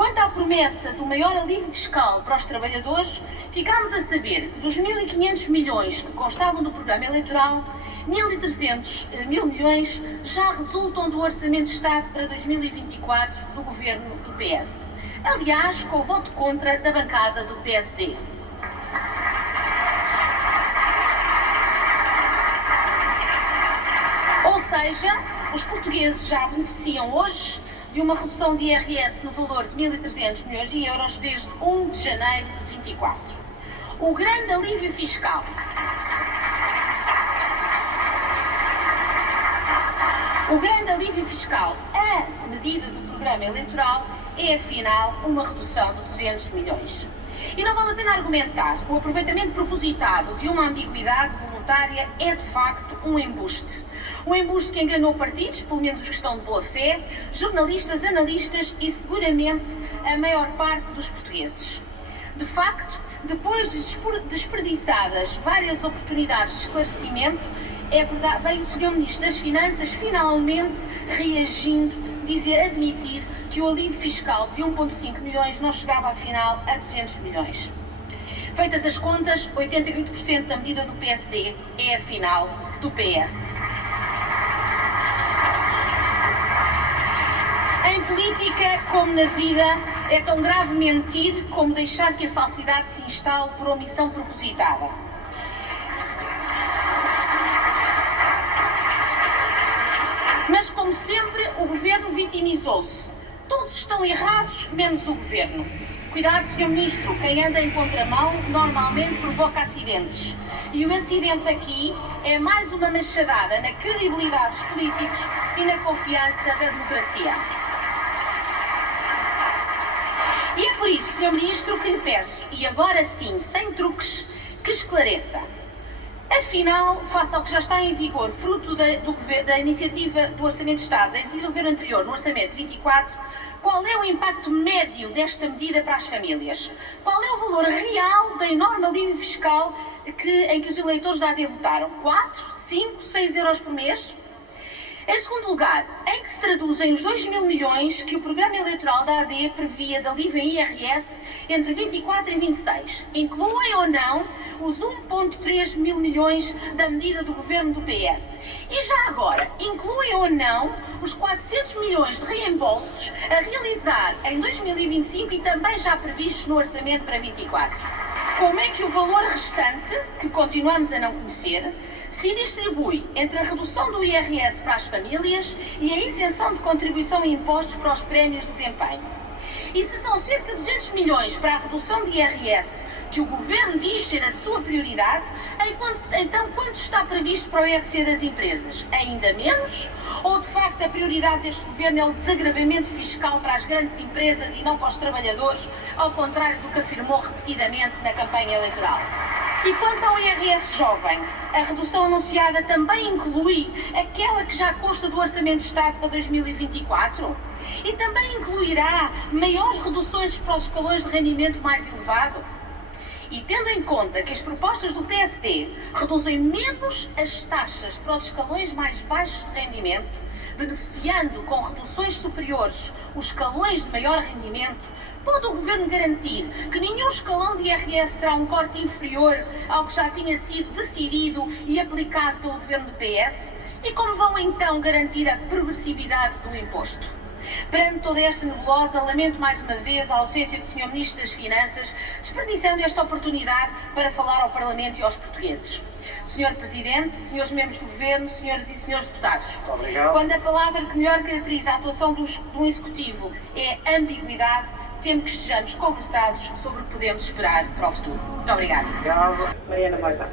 Quanto à promessa do maior alívio fiscal para os trabalhadores, ficámos a saber que dos 1.500 milhões que constavam do programa eleitoral, 1.300 milhões já resultam do Orçamento de Estado para 2024 do governo do PS. Aliás, com o voto contra da bancada do PSD. Ou seja, os portugueses já beneficiam hoje de uma redução de IRS no valor de 1.300 milhões de euros desde 1 de janeiro de 24. O grande alívio fiscal a medida do programa eleitoral é, afinal, uma redução de 200 milhões. E não vale a pena argumentar. O aproveitamento propositado de uma ambiguidade voluntária é, de facto, um embuste. Um embuste que enganou partidos, pelo menos os que estão de boa fé, jornalistas, analistas e, seguramente, a maior parte dos portugueses. De facto, depois de desperdiçadas várias oportunidades de esclarecimento, é verdade, veio o Sr. Ministro das Finanças finalmente reagindo, admitir que o alívio fiscal de 1,5 milhões não chegava, afinal, a 200 milhões. Feitas as contas, 88% da medida do PSD é, afinal, do PS. Em política, como na vida, é tão grave mentir como deixar que a falsidade se instale por omissão propositada. Mas, como sempre, o Governo vitimizou-se. Todos estão errados, menos o Governo. Cuidado, Sr. Ministro, quem anda em contramão normalmente provoca acidentes. E o acidente aqui é mais uma machadada na credibilidade dos políticos e na confiança da democracia. E é por isso, Sr. Ministro, que lhe peço, e agora sim, sem truques, que esclareça. Afinal, face ao que já está em vigor, fruto da iniciativa do Orçamento de Estado, da iniciativa do Governo anterior, no Orçamento 24, qual é o impacto médio desta medida para as famílias? Qual é o valor real da enorme alívio fiscal em que os eleitores da AD votaram? 4, 5, 6 euros por mês? Em segundo lugar, em que se traduzem os 2.000 milhões que o programa eleitoral da AD previa de alívio em IRS entre 24 e 26? Incluem ou não os 1,3 mil milhões da medida do governo do PS? E já agora, incluem ou não os 400 milhões de reembolsos a realizar em 2025 e também já previstos no orçamento para 24? Como é que o valor restante, que continuamos a não conhecer, se distribui entre a redução do IRS para as famílias e a isenção de contribuição e impostos para os prémios de desempenho? E se são cerca de 200 milhões para a redução de IRS que o Governo diz ser a sua prioridade, então quanto está previsto para o IRC das empresas? Ainda menos? Ou de facto a prioridade deste Governo é o desagravamento fiscal para as grandes empresas e não para os trabalhadores, ao contrário do que afirmou repetidamente na campanha eleitoral? E quanto ao IRS jovem, a redução anunciada também inclui aquela que já consta do Orçamento de Estado para 2024? E também incluirá maiores reduções para os escalões de rendimento mais elevado? E tendo em conta que as propostas do PSD reduzem menos as taxas para os escalões mais baixos de rendimento, beneficiando com reduções superiores os escalões de maior rendimento, pode o Governo garantir que nenhum escalão de IRS terá um corte inferior ao que já tinha sido decidido e aplicado pelo Governo do PS? E como vão então garantir a progressividade do imposto? Perante toda esta nebulosa, lamento mais uma vez a ausência do Sr. Ministro das Finanças, desperdiçando esta oportunidade para falar ao Parlamento e aos portugueses. Sr. Presidente, Srs. Membros do Governo, Sras. e Srs. Deputados, muito obrigado. Quando a palavra que melhor caracteriza a atuação do Executivo é ambiguidade, temo que estejamos conversados sobre o que podemos esperar para o futuro. Muito obrigada. Obrigado. Mariana Marta.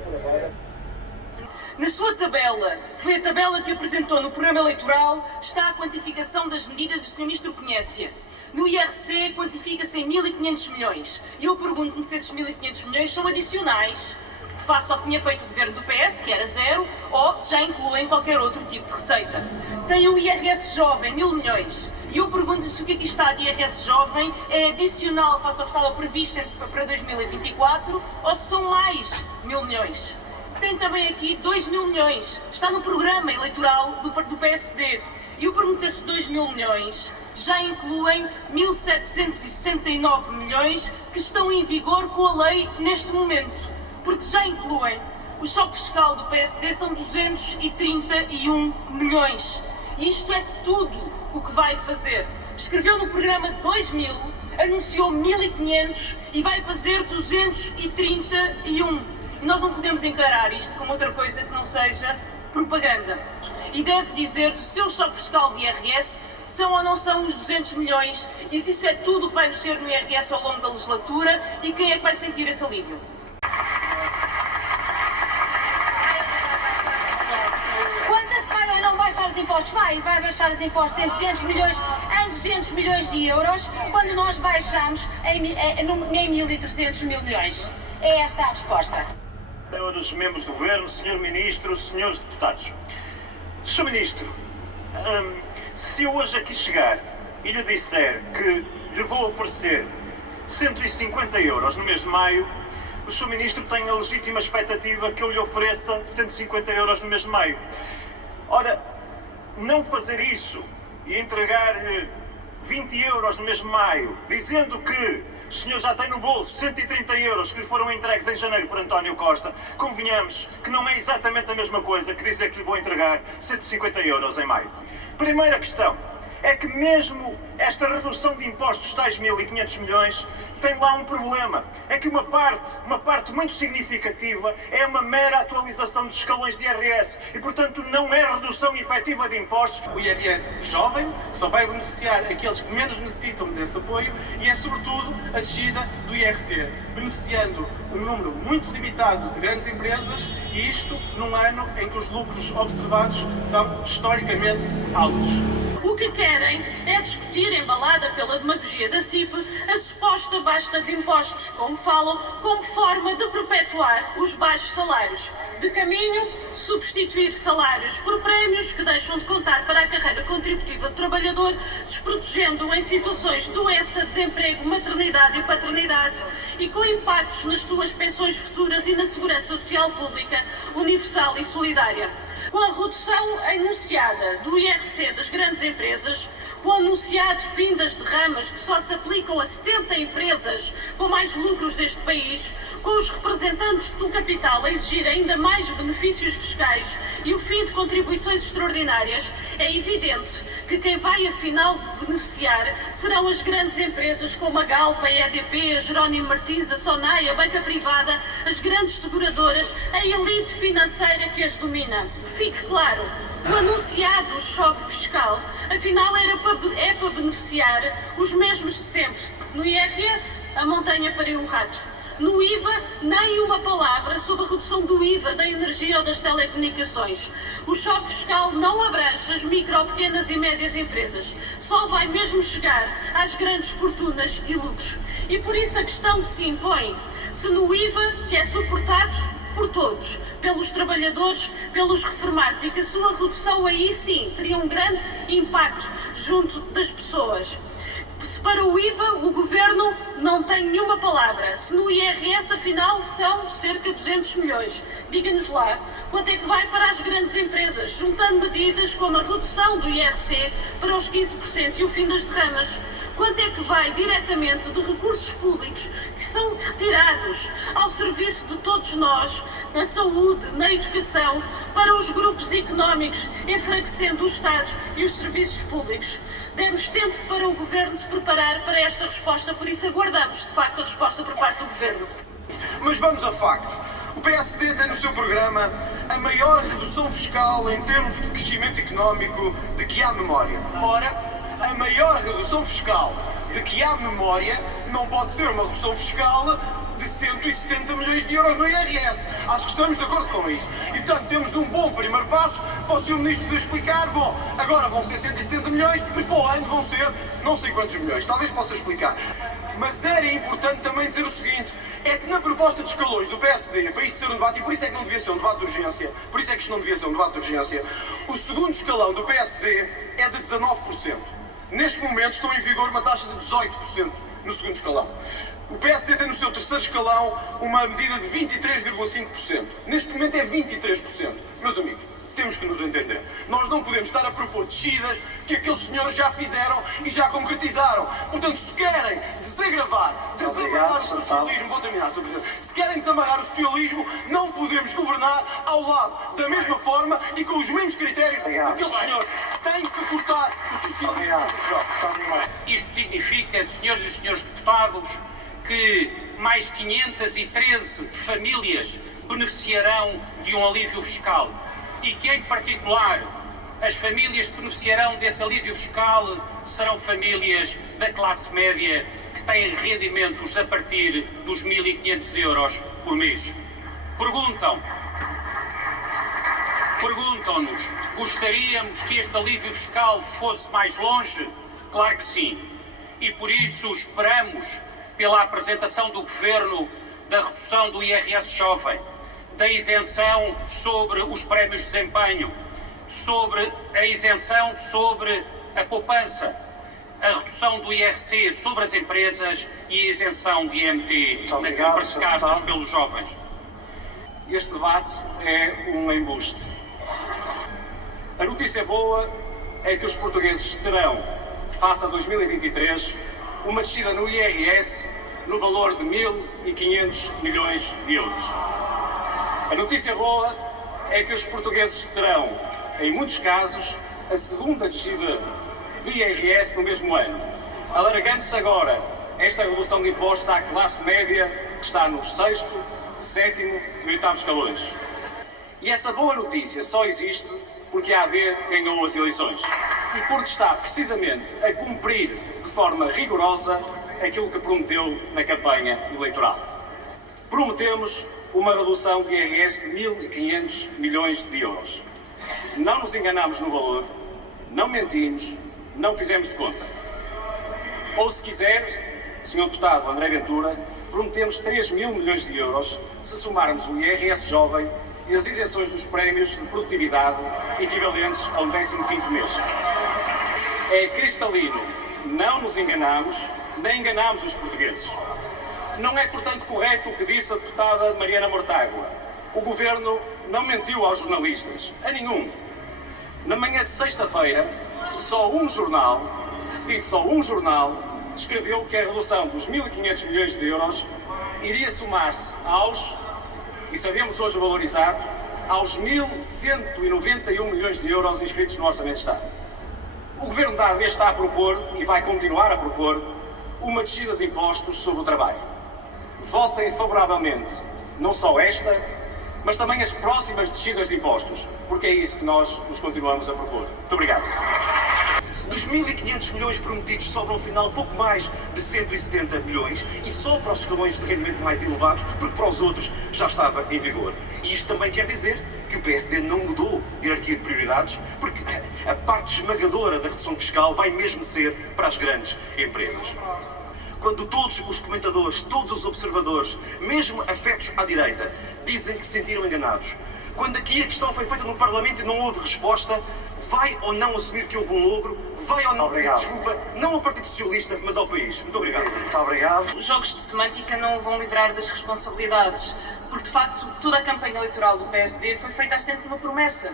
Na sua tabela, que foi a tabela que apresentou no programa eleitoral, está a quantificação das medidas e o Sr. Ministro conhece-a. No IRC quantifica-se em 1.500 milhões. E eu pergunto-me se esses 1.500 milhões são adicionais, face ao que tinha feito o Governo do PS, que era zero, ou se já incluem qualquer outro tipo de receita. Tem o IRS jovem, 1.000 milhões. E eu pergunto-me se o que aqui está de IRS jovem é adicional face ao que estava previsto para 2024, ou se são mais 1.000 milhões. Tem também aqui 2.000 milhões. Está no programa eleitoral do PSD. E eu pergunto se estes 2 mil milhões já incluem 1.769 milhões que estão em vigor com a lei neste momento. Porque já incluem. O choque fiscal do PSD são 231 milhões. E isto é tudo o que vai fazer. Escreveu no programa 2000, anunciou 1.500 e vai fazer 231. E nós não podemos encarar isto como outra coisa que não seja propaganda. E deve dizer se o seu choque fiscal de IRS são ou não são os 200 milhões e se isso é tudo o que vai mexer no IRS ao longo da legislatura e quem é que vai sentir esse alívio. Baixar os impostos, vai baixar os impostos em 200 milhões de euros, quando nós baixamos em 1.300 mil milhões. É esta a resposta. Senhores membros do Governo, Sr. Ministro, Senhores Deputados. Sr. Ministro, se eu hoje aqui chegar e lhe disser que lhe vou oferecer 150 euros no mês de maio, o Sr. Ministro tem a legítima expectativa que eu lhe ofereça 150 euros no mês de maio. Ora, não fazer isso e entregar-lhe 20 euros no mês de maio, dizendo que o senhor já tem no bolso 130 euros que lhe foram entregues em janeiro por António Costa, convenhamos que não é exatamente a mesma coisa que dizer que lhe vou entregar 150 euros em maio. Primeira questão é que mesmo esta redução de impostos, tais 1.500 milhões, tem lá um problema. É que uma parte muito significativa é uma mera atualização dos escalões de IRS e, portanto, não é redução efetiva de impostos. O IRS jovem só vai beneficiar aqueles que menos necessitam desse apoio e é, sobretudo, a descida do IRC, beneficiando um número muito limitado de grandes empresas e isto num ano em que os lucros observados são historicamente altos. O que querem é discutir, embalada pela demagogia da CIP, a suposta baixa de impostos, como falam, como forma de perpetuar os baixos salários. De caminho, substituir salários por prémios que deixam de contar para a carreira contributiva do trabalhador, desprotegendo-o em situações de doença, desemprego, maternidade e paternidade e com impactos nas suas pensões futuras e na segurança social pública, universal e solidária. Com a redução anunciada do IRC das grandes empresas, com o anunciado fim das derramas que só se aplicam a 70 empresas com mais lucros deste país, com os representantes do capital a exigir ainda mais benefícios fiscais e o fim de contribuições extraordinárias, é evidente que quem vai afinal beneficiar serão as grandes empresas como a Galp, a EDP, a Jerónimo Martins, a Sonai, a banca privada, as grandes seguradoras, a elite financeira que as domina. Fique claro, o anunciado choque fiscal, afinal é para beneficiar os mesmos de sempre. No IRS, a montanha pariu um rato. No IVA, nem uma palavra sobre a redução do IVA da energia ou das telecomunicações. O choque fiscal não abrange as micro, pequenas e médias empresas. Só vai mesmo chegar às grandes fortunas e lucros. E por isso a questão que se impõe, se no IVA, que é suportado por todos, pelos trabalhadores, pelos reformados e que a sua redução aí sim teria um grande impacto junto das pessoas. Se para o IVA o Governo não tem nenhuma palavra, se no IRS afinal são cerca de 200 milhões, diga-nos lá quanto é que vai para as grandes empresas, juntando medidas como a redução do IRC para os 15% e o fim das derramas. Quanto é que vai diretamente de recursos públicos que são retirados ao serviço de todos nós, na saúde, na educação, para os grupos económicos, enfraquecendo o Estado e os serviços públicos? Demos tempo para o Governo se preparar para esta resposta, por isso aguardamos, de facto, a resposta por parte do Governo. Mas vamos a factos. O PSD tem no seu programa a maior redução fiscal em termos de crescimento económico de que há memória. Ora, a maior redução fiscal de que há memória não pode ser uma redução fiscal de 170 milhões de euros no IRS. Acho que estamos de acordo com isso. E, portanto, temos um bom primeiro passo para o Sr. Ministro de explicar, bom, agora vão ser 170 milhões, mas para o ano vão ser não sei quantos milhões. Talvez possa explicar. Mas era importante também dizer o seguinte, é que na proposta de escalões do PSD, para isto ser um debate, e por isso é que não devia ser um debate de urgência, por isso é que isto não devia ser um debate de urgência, o segundo escalão do PSD é de 19%. Neste momento estão em vigor uma taxa de 18% no segundo escalão. O PSD tem no seu terceiro escalão uma medida de 23,5%. Neste momento é 23%. Meus amigos, temos que nos entender. Nós não podemos estar a propor descidas que aqueles senhores já fizeram e já concretizaram. Portanto, se querem desamarrar o socialismo, vou terminar, Sr. Presidente, se querem desamarrar o socialismo, não podemos governar ao lado da mesma forma e com os mesmos critérios que aqueles senhores têm que cortar o socialismo. Isto significa, senhoras e senhores deputados, que mais 513 famílias beneficiarão de um alívio fiscal e que, em particular, as famílias que beneficiarão desse alívio fiscal serão famílias da classe média que têm rendimentos a partir dos 1.500 euros por mês. Perguntam-nos, gostaríamos que este alívio fiscal fosse mais longe? Claro que sim. E por isso esperamos pela apresentação do Governo da redução do IRS jovem, da isenção sobre os prémios de desempenho, sobre a isenção sobre a poupança, a redução do IRC sobre as empresas e a isenção de IMT na compra de casas pelos jovens. Este debate é um embuste. A notícia boa é que os portugueses terão, face a 2023, uma descida no IRS no valor de 1.500 milhões de euros. A notícia boa é que os portugueses terão, em muitos casos, a segunda descida de IRS no mesmo ano, alargando-se agora esta redução de impostos à classe média que está nos 6º, 7º e 8º escalões. E essa boa notícia só existe porque a AD ganhou as eleições e porque está precisamente a cumprir de forma rigorosa aquilo que prometeu na campanha eleitoral. Prometemos uma redução de IRS de 1.500 milhões de euros. Não nos enganamos no valor, não mentimos, não fizemos de conta. Ou, se quiser, Sr. Deputado André Ventura, prometemos 3.000 milhões de euros se somarmos o IRS jovem e as isenções dos prémios de produtividade equivalentes ao 15º mês. É cristalino, não nos enganamos, nem enganamos os portugueses. Não é, portanto, correto o que disse a deputada Mariana Mortágua. O Governo não mentiu aos jornalistas, a nenhum. Na manhã de sexta-feira, só um jornal, repito, só um jornal, escreveu que a redução dos 1.500 milhões de euros iria somar-se aos, e sabemos hoje o valor exato, aos 1.191 milhões de euros inscritos no Orçamento de Estado. O Governo da AD está a propor, e vai continuar a propor, uma descida de impostos sobre o trabalho. Votem favoravelmente, não só esta, mas também as próximas descidas de impostos, porque é isso que nós nos continuamos a propor. Muito obrigado. Dos 1.500 milhões prometidos sobram no final pouco mais de 170 milhões e só para os escalões de rendimento mais elevados, porque para os outros já estava em vigor. E isto também quer dizer que o PSD não mudou a hierarquia de prioridades, porque a parte esmagadora da redução fiscal vai mesmo ser para as grandes empresas. Quando todos os comentadores, todos os observadores, mesmo afetos à direita, dizem que se sentiram enganados, quando aqui a questão foi feita no Parlamento e não houve resposta, vai ou não assumir que houve um logro, vai ou não pedir desculpa, não ao Partido Socialista, mas ao país. Muito obrigado. Muito obrigado. Os jogos de semântica não o vão livrar das responsabilidades, porque de facto toda a campanha eleitoral do PSD foi feita assente numa promessa.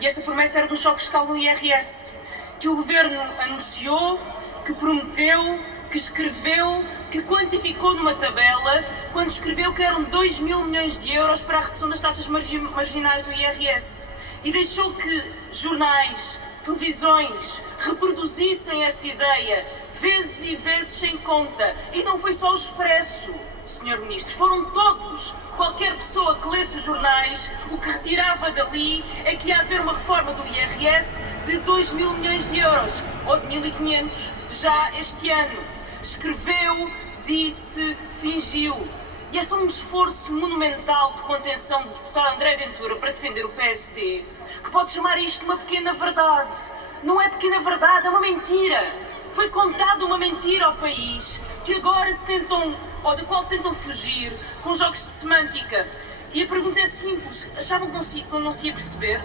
E essa promessa era do choque fiscal no IRS, que o Governo anunciou, que prometeu, que escreveu, que quantificou numa tabela, quando escreveu que eram 2.000 milhões de euros para a redução das taxas marginais do IRS. E deixou que jornais, televisões reproduzissem essa ideia vezes e vezes sem conta. E não foi só o Expresso, Sr. Ministro, foram todos. Qualquer pessoa que lesse os jornais, o que retirava dali é que ia haver uma reforma do IRS de 2.000 milhões de euros, ou de 1.500 já este ano. Escreveu, disse, fingiu. E é só um esforço monumental de contenção do deputado André Ventura para defender o PSD, que pode chamar isto uma pequena verdade. Não é pequena verdade, é uma mentira. Foi contada uma mentira ao país, que agora se tentam, ou da qual tentam fugir, com jogos de semântica. E a pergunta é simples, achavam que não se ia perceber?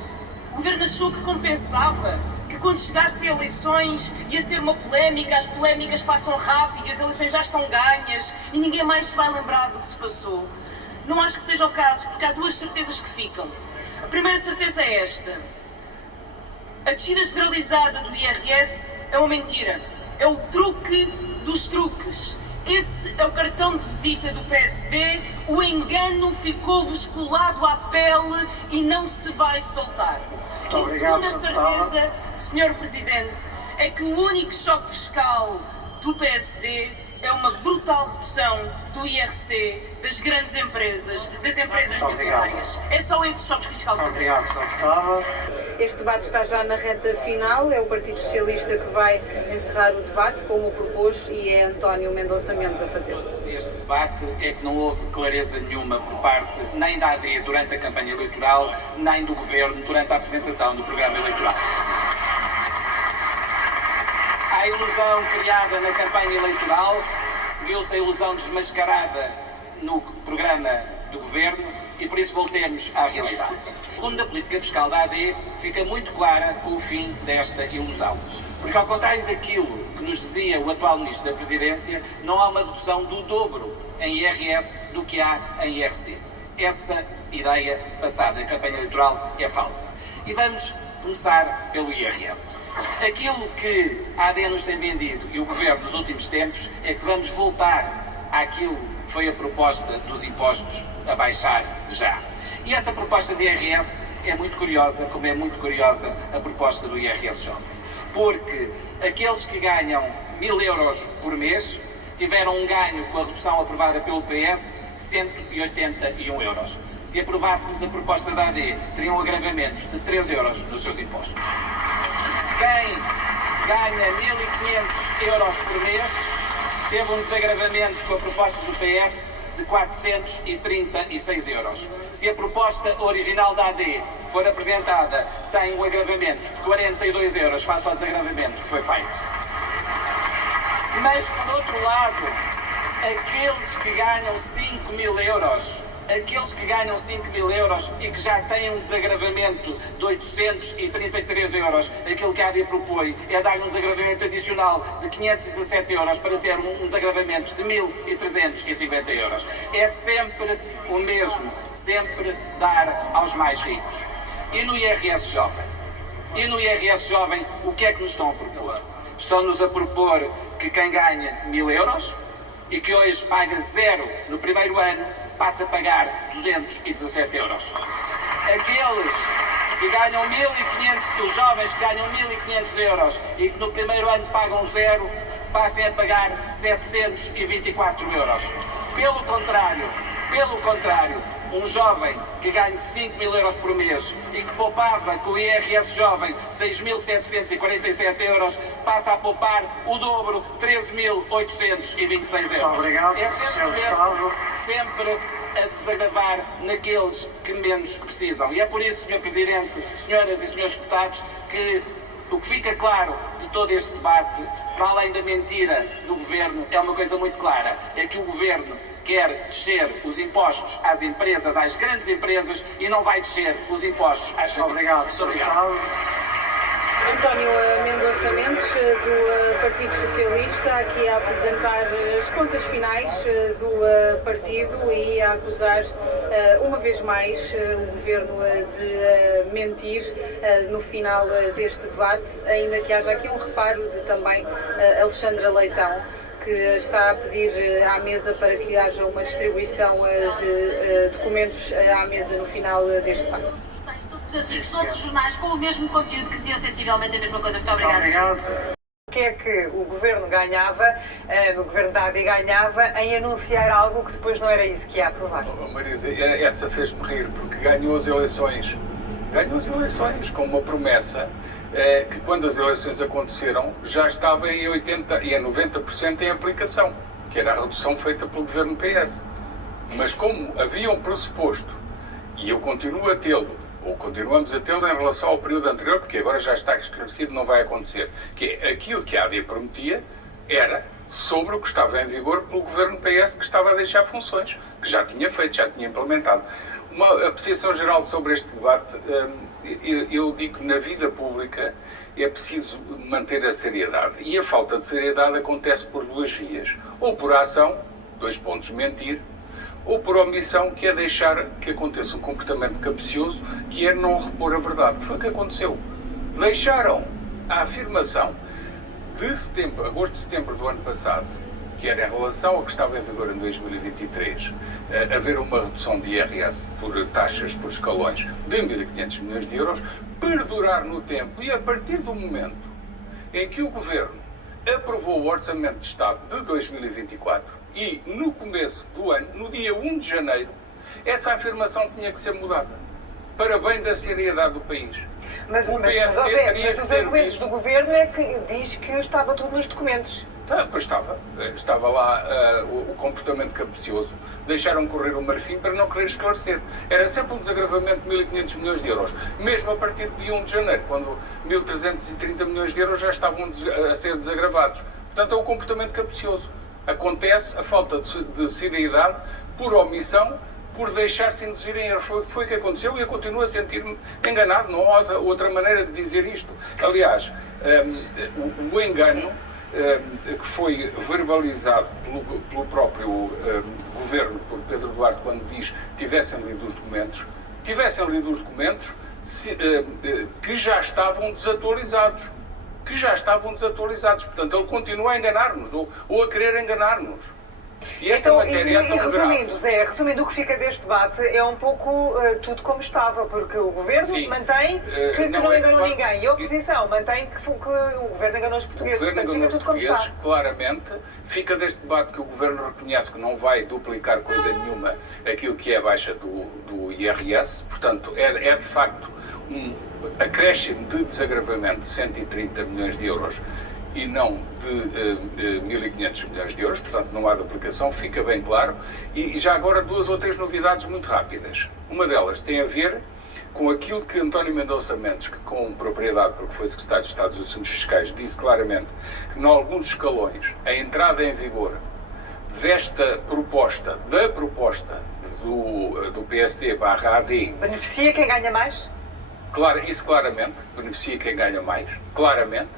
O Governo achou que compensava? Que quando chegasse a eleições ia ser uma polémica, as polémicas passam rápido, as eleições já estão ganhas e ninguém mais se vai lembrar do que se passou. Não acho que seja o caso, porque há duas certezas que ficam. A primeira certeza é esta. A descida generalizada do IRS é uma mentira. É o truque dos truques. Esse é o cartão de visita do PSD. O engano ficou-vos colado à pele e não se vai soltar. E a segunda certeza, Sr. Presidente, é que o único choque fiscal do PSD é uma brutal redução do IRC das grandes empresas, das empresas milionárias. É só esse o choque fiscal que Obrigado, Sr. Deputado. Este debate está já na reta final, é o Partido Socialista que vai encerrar o debate, como o propôs, e é António Mendonça Mendes a fazê-lo. Este debate é que não houve clareza nenhuma por parte nem da AD durante a campanha eleitoral, nem do Governo durante a apresentação do programa eleitoral. A ilusão criada na campanha eleitoral seguiu-se a ilusão desmascarada no programa do Governo e por isso voltemos à realidade. O rumo da política fiscal da AD fica muito clara com o fim desta ilusão. Porque ao contrário daquilo que nos dizia o atual Ministro da Presidência, não há uma redução do dobro em IRS do que há em IRC. Essa ideia passada em campanha eleitoral é falsa. E vamos começar pelo IRS. Aquilo que a AD nos tem vendido e o Governo nos últimos tempos é que vamos voltar àquilo que foi a proposta dos impostos a baixar já. E essa proposta de IRS é muito curiosa, como é muito curiosa a proposta do IRS Jovem. Porque aqueles que ganham 1.000 euros por mês tiveram um ganho com a redução aprovada pelo PS de 181 euros. Se aprovássemos a proposta da AD, teria um agravamento de 3 euros nos seus impostos. Quem ganha 1.500 euros por mês teve um desagravamento com a proposta do PS de 436 euros. Se a proposta original da AD for apresentada, tem um agravamento de 42 euros face ao desagravamento que foi feito. Mas, por outro lado, aqueles que ganham 5.000 euros, e que já têm um desagravamento de 833 euros, aquilo que a AD propõe é dar-lhe um desagravamento adicional de 517 euros para ter um desagravamento de 1.350 euros. É sempre o mesmo, sempre dar aos mais ricos. E no IRS Jovem? O que é que nos estão a propor? Estão-nos a propor que quem ganha 1.000 euros e que hoje paga 0 no primeiro ano, passa a pagar 217 euros. Aqueles que ganham 1.500, os jovens que ganham 1.500 euros e que no primeiro ano pagam 0, passem a pagar 724 euros. Pelo contrário, um jovem que ganha 5.000 euros por mês e que poupava com o IRS Jovem 6.747 euros, passa a poupar o dobro, 13.826 euros. Obrigado, é sempre a desagravar naqueles que menos precisam. E é por isso, Sr. Presidente, senhoras e senhores deputados, que o que fica claro de todo este debate, para além da mentira do Governo, é uma coisa muito clara, é que o Governo quer descer os impostos às empresas, às grandes empresas, e não vai descer os impostos às famílias. Obrigado, Sr. Deputado. António Mendonça Mendes, do Partido Socialista, aqui a apresentar as contas finais do partido e a acusar, uma vez mais, o Governo de mentir no final deste debate, ainda que haja aqui um reparo de também Alexandra Leitão, que está a pedir à mesa para que haja uma distribuição de documentos à mesa no final deste debate. Todos os jornais com o mesmo conteúdo que diziam sensivelmente a mesma coisa. Muito obrigada. Obrigado. O que é que o Governo ganhava, o Governo da AD ganhava, em anunciar algo que depois não era isso que ia aprovar? Marisa, essa fez-me rir, porque ganhou as eleições. Ganhou as eleições com uma promessa que, quando as eleições aconteceram, já estava em 80% e em 90% em aplicação, que era a redução feita pelo Governo PS. Mas como havia um pressuposto, e eu continuo a tê-lo, ou continuamos a tê-lo em relação ao período anterior, porque agora já está esclarecido, não vai acontecer, que é aquilo que a AD prometia era sobre o que estava em vigor pelo Governo PS, que estava a deixar funções, que já tinha feito, já tinha implementado. Uma apreciação geral sobre este debate, eu digo que na vida pública é preciso manter a seriedade, e a falta de seriedade acontece por duas vias, ou por ação, 2 pontos, mentir, ou por omissão, que é deixar que aconteça um comportamento capcioso, que é não repor a verdade, que foi o que aconteceu. Deixaram a afirmação de setembro, agosto de setembro do ano passado, que era em relação ao que estava em vigor em 2023, haver uma redução de IRS por taxas, por escalões, de 1.500 milhões de euros, perdurar no tempo, e a partir do momento em que o Governo aprovou o Orçamento de Estado de 2024 e no começo do ano, no dia 1 de janeiro, essa afirmação tinha que ser mudada, para bem da seriedade do país. Mas os argumentos do Governo é que diz que estava tudo nos documentos. Pois estava lá o comportamento capcioso. Deixaram correr o marfim para não querer esclarecer. Era sempre um desagravamento de 1.500 milhões de euros. Mesmo a partir de 1 de janeiro, quando 1.330 milhões de euros já estavam a ser desagravados. Portanto, é o comportamento capcioso. Acontece a falta de seriedade por omissão, por deixar-se induzir em erro. Foi o que aconteceu e eu continuo a sentir-me enganado. Não há outra maneira de dizer isto. Aliás, o engano que foi verbalizado pelo próprio Governo, por Pedro Duarte, quando diz que tivessem lido os documentos que já estavam desatualizados. Portanto, ele continua a enganar-nos, ou a querer enganar-nos. E esta matéria é tão grave. Resumindo, o que fica deste debate é um pouco tudo como estava, porque o Governo mantém que não enganou ninguém, e a oposição mantém que o Governo enganou os portugueses. Portanto, fica tudo como está. Claramente, fica deste debate que o Governo reconhece que não vai duplicar coisa nenhuma aquilo que é a baixa do IRS, portanto, é de facto um acréscimo de desagravamento de 130 milhões de euros e não de 1.500 milhões de euros, portanto não há duplicação, fica bem claro. E já agora 2 ou 3 novidades muito rápidas. Uma delas tem a ver com aquilo que António Mendonça Mendes, que com propriedade, porque foi Secretário de Estado dos Assuntos Fiscais, disse claramente que em alguns escalões a entrada em vigor desta proposta, do PSD/AD... Beneficia quem ganha mais? Isso claramente, beneficia quem ganha mais, claramente,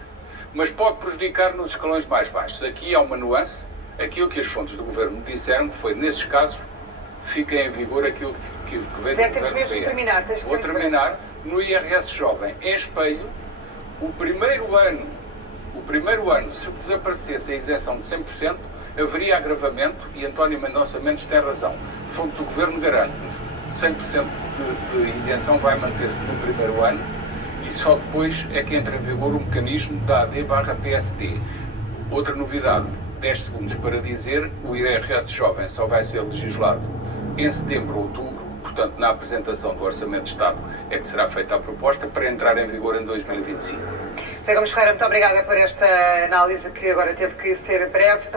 mas pode prejudicar nos escalões mais baixos. Aqui há uma nuance, aquilo que as fontes do Governo disseram, que foi, nesses casos, fica em vigor aquilo que vem do Governo PS. Vou terminar. No IRS Jovem, em espelho, o primeiro ano, se desaparecesse a isenção de 100%, haveria agravamento, e António Mendonça Mendes tem razão. A fonte do Governo garante-nos 100% de isenção vai manter-se no primeiro ano, e só depois é que entra em vigor o mecanismo da AD/PSD. Outra novidade, 10 segundos para dizer, o IRS Jovem só vai ser legislado em setembro ou outubro, portanto na apresentação do Orçamento de Estado é que será feita a proposta para entrar em vigor em 2025. José Gomes Ferreira, muito obrigada por esta análise que agora teve que ser breve.